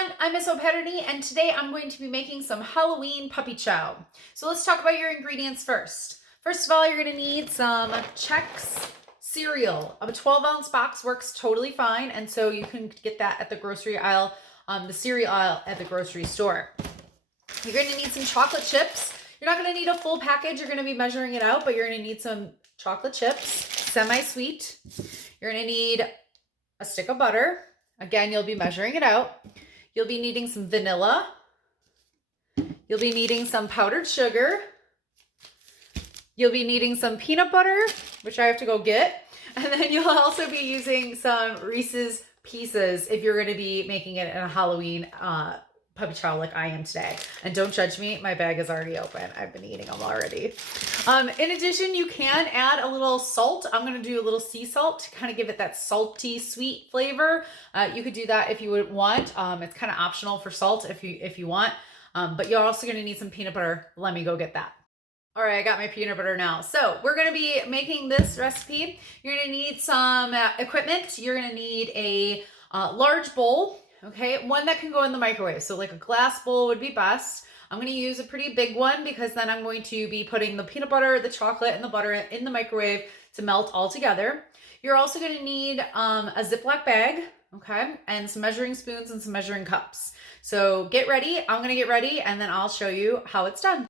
everyone, I'm Miss O'Petterny, and today I'm going to be making some Halloween puppy chow. So let's talk about your ingredients first. First of all, you're gonna need some Chex cereal. A 12-ounce box works totally fine, and so you can get that at the grocery aisle, the cereal aisle at the grocery store. You're gonna need some chocolate chips. You're not gonna need a full package, you're gonna be measuring it out, but you're gonna need some chocolate chips, semi-sweet. You're gonna need a stick of butter. Again, you'll be measuring it out. You'll be needing some vanilla. You'll be needing some powdered sugar. You'll be needing some peanut butter, which I have to go get. And then you'll also be using some Reese's Pieces if you're going to be making it in a Halloween puppy chow like I am today. And don't judge me, my bag is already open. I've been eating them already. In addition, you can add a little salt. I'm going to do a little sea salt to kind of give it that salty, sweet flavor. You could do that if you would want. It's kind of optional for salt if you want. But you're also going to need some peanut butter. Let me go get that. All right, I got my peanut butter now. So we're going to be making this recipe. You're going to need some equipment. You're going to need a large bowl. Okay, one that can go in the microwave. So like a glass bowl would be best. I'm going to use a pretty big one because then I'm going to be putting the peanut butter, the chocolate, and the butter in the microwave to melt all together. You're also going to need a Ziploc bag, okay, and some measuring spoons and some measuring cups. So get ready. I'm going to get ready and then I'll show you how it's done.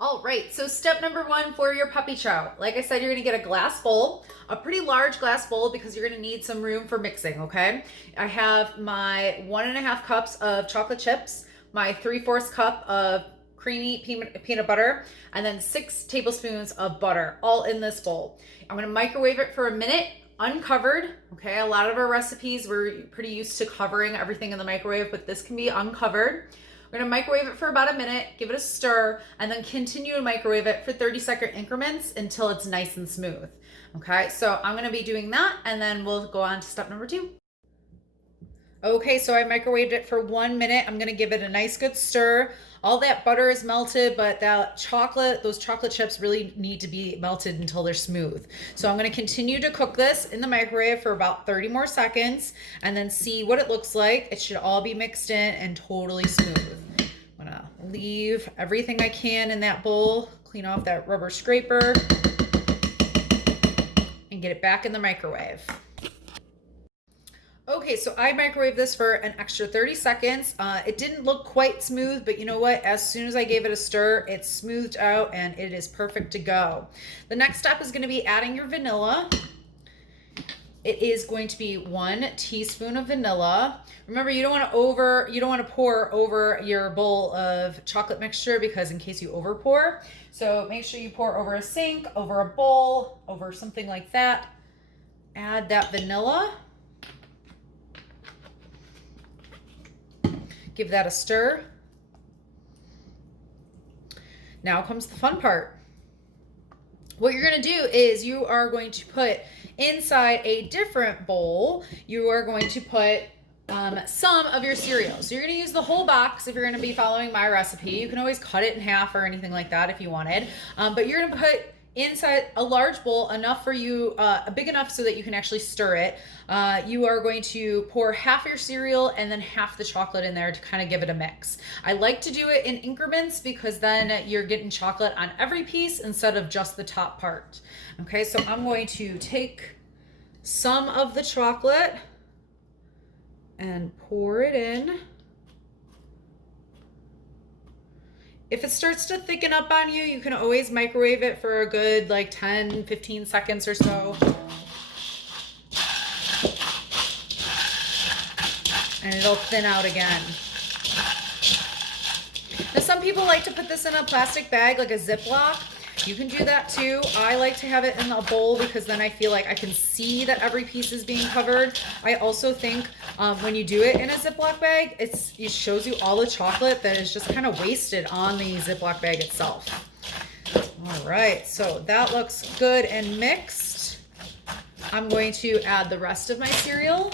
All right, so step number one for your puppy chow. Like I said, you're gonna get a glass bowl, a pretty large glass bowl because you're gonna need some room for mixing, okay? I have my 1.5 cups of chocolate chips, my 3/4 cup of creamy peanut butter, and then 6 tablespoons of butter, all in this bowl. I'm gonna microwave it for a minute, uncovered, okay? A lot of our recipes, we're pretty used to covering everything in the microwave, but this can be uncovered. We're gonna microwave it for about a minute, give it a stir, and then continue to microwave it for 30-second increments until it's nice and smooth. Okay, so I'm gonna be doing that, and then we'll go on to step number 2. Okay, so I microwaved it for 1 minute. I'm gonna give it a nice good stir. All that butter is melted, but that chocolate, those chocolate chips really need to be melted until they're smooth. So I'm gonna continue to cook this in the microwave for about 30 more seconds and then see what it looks like. It should all be mixed in and totally smooth. I'm gonna leave everything I can in that bowl, clean off that rubber scraper, and get it back in the microwave. Okay, so I microwaved this for an extra 30 seconds. It didn't look quite smooth, but you know what? As soon as I gave it a stir, it smoothed out and it is perfect to go. The next step is going to be adding your vanilla. It is going to be 1 teaspoon of vanilla. Remember, you don't want to pour over your bowl of chocolate mixture because in case you over pour. So make sure you pour over a sink, over a bowl, over something like that. Add that vanilla. Give that a stir. Now comes the fun part. What you're going to do is you are going to put inside a different bowl, you are going to put some of your cereal. So you're going to use the whole box if you're going to be following my recipe. You can always cut it in half or anything like that if you wanted. But you're going to put inside a large bowl, enough for you, big enough so that you can actually stir it. You are going to pour half your cereal and then half the chocolate in there to kind of give it a mix. I like to do it in increments because then you're getting chocolate on every piece instead of just the top part. Okay, so I'm going to take some of the chocolate and pour it in. If it starts to thicken up on you, you can always microwave it for a good like 10, 15 seconds or so. And it'll thin out again. Now some people like to put this in a plastic bag like a Ziploc. You can do that too. I like to have it in a bowl because then I feel like I can see that every piece is being covered. I also think when you do it in a Ziploc bag, it shows you all the chocolate that is just kind of wasted on the Ziploc bag itself. All right, so that looks good and mixed. I'm going to add the rest of my cereal.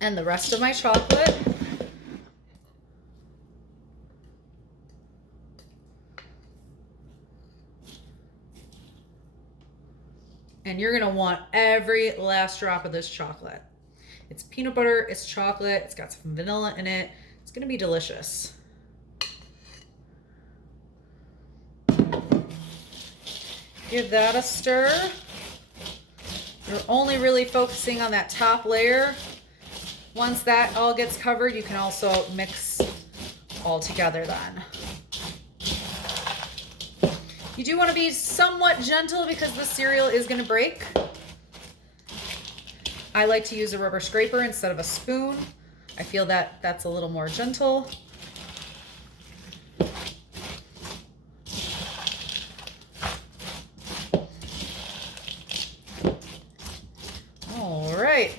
And the rest of my chocolate. And you're gonna want every last drop of this chocolate. It's peanut butter, it's chocolate, it's got some vanilla in it. It's gonna be delicious. Give that a stir. You're only really focusing on that top layer. Once that all gets covered, you can also mix all together then. You do want to be somewhat gentle because the cereal is going to break. I like to use a rubber scraper instead of a spoon. I feel that that's a little more gentle. All right.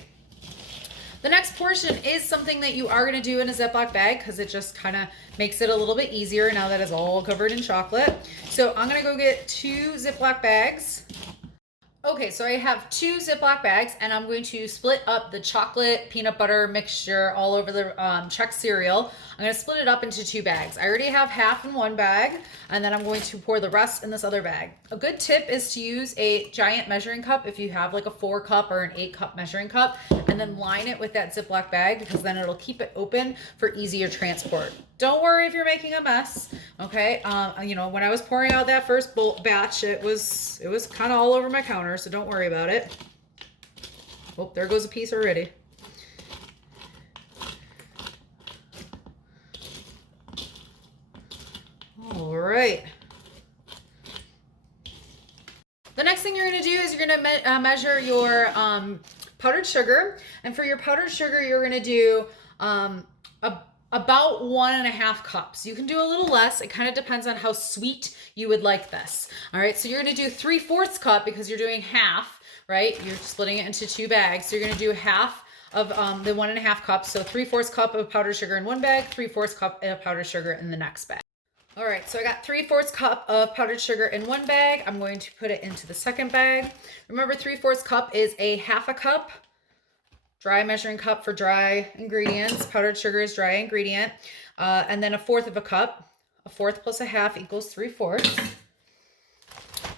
The next portion is something that you are going to do in a Ziploc bag because it just kind of makes it a little bit easier now that it's all covered in chocolate. So I'm going to go get 2 Ziploc bags. Okay, so I have 2 Ziploc bags and I'm going to split up the chocolate peanut butter mixture all over the Chex cereal. I'm going to split it up into 2 bags. I already have half in one bag and then I'm going to pour the rest in this other bag. A good tip is to use a giant measuring cup if you have like a 4 cup or an 8 cup measuring cup, and then line it with that Ziploc bag because then it'll keep it open for easier transport. Don't worry if you're making a mess, okay? You know, when I was pouring out that first batch, it was kind of all over my counter, so don't worry about it. Oh, there goes a piece already. All right. The next thing you're going to do is you're going to measure your powdered sugar, and for your powdered sugar, you're going to do about 1.5 cups. You can do a little less. It kind of depends on how sweet you would like this. All right, so you're gonna do 3/4 cup because you're doing half, right? You're splitting it into 2 bags. So you're gonna do half of the 1.5 cups. So 3/4 cup of powdered sugar in one bag, 3/4 cup of powdered sugar in the next bag. All right, so I got 3/4 cup of powdered sugar in one bag. I'm going to put it into the second bag. Remember, 3/4 cup is a 1/2 cup. Dry measuring cup for dry ingredients. Powdered sugar is dry ingredient. And then 1/4 cup. 1/4 plus 1/2 equals 3/4.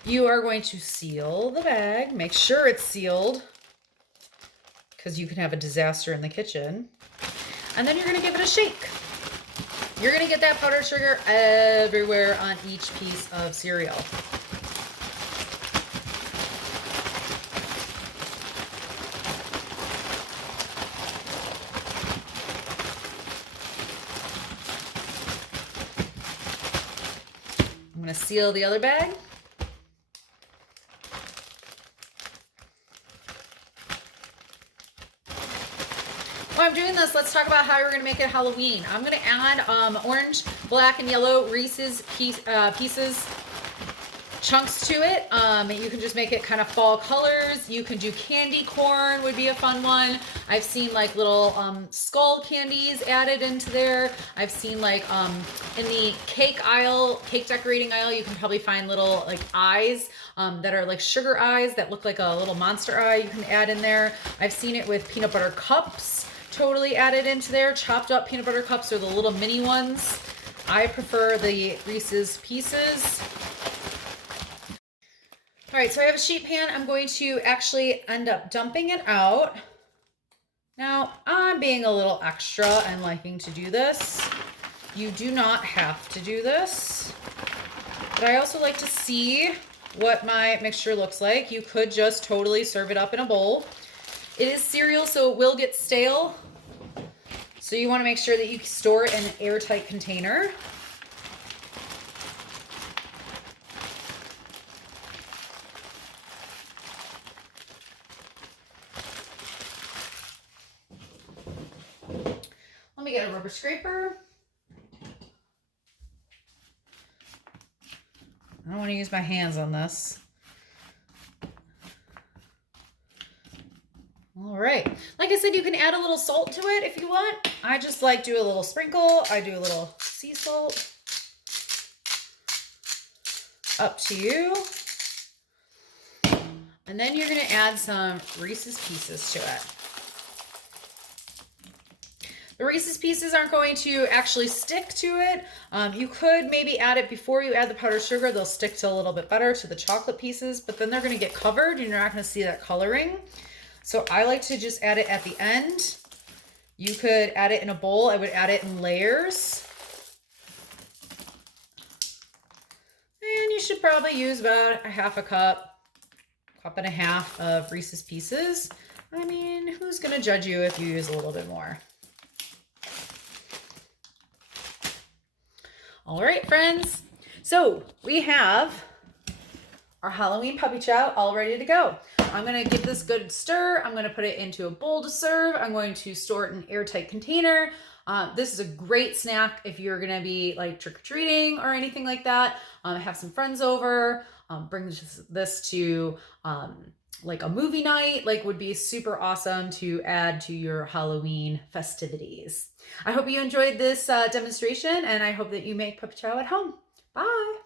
You are going to seal the bag. Make sure it's sealed because you can have a disaster in the kitchen. And then you're going to give it a shake. You're going to get that powdered sugar everywhere on each piece of cereal. I'm going to seal the other bag. While I'm doing this, let's talk about how we're going to make it Halloween. I'm going to add orange, black, and yellow Reese's pieces, chunks to it. You can just make it kind of fall colors. You can do candy corn, would be a fun one. I've seen like little skull candies added into there. I've seen like in the cake aisle, cake decorating aisle, you can probably find little like eyes that are like sugar eyes that look like a little monster eye you can add in there. I've seen it with peanut butter cups totally added into there. Chopped up peanut butter cups are the little mini ones. I prefer the Reese's Pieces. All right, so I have a sheet pan. I'm going to actually end up dumping it out. Now, I'm being a little extra and liking to do this. You do not have to do this. But I also like to see what my mixture looks like. You could just totally serve it up in a bowl. It is cereal, so it will get stale. So you want to make sure that you store it in an airtight container. Let me get a rubber scraper. I don't want to use my hands on this. All right. Like I said, you can add a little salt to it if you want. I just like do a little sprinkle. I do a little sea salt. Up to you. And then you're going to add some Reese's Pieces to it. The Reese's Pieces aren't going to actually stick to it. You could maybe add it before you add the powdered sugar. They'll stick to a little bit better to the chocolate pieces, but then they're going to get covered and you're not going to see that coloring. So I like to just add it at the end. You could add it in a bowl. I would add it in layers. And you should probably use about a half a cup and a half of Reese's Pieces. I mean, who's going to judge you if you use a little bit more? All right, friends. So we have our Halloween puppy chow all ready to go. I'm going to give this a good stir. I'm going to put it into a bowl to serve. I'm going to store it in an airtight container. This is a great snack if you're going to be like trick-or-treating or anything like that. Have some friends over. Bring this to like a movie night, like would be super awesome to add to your Halloween festivities. I hope you enjoyed this demonstration and I hope that you make puppy chow at home. Bye.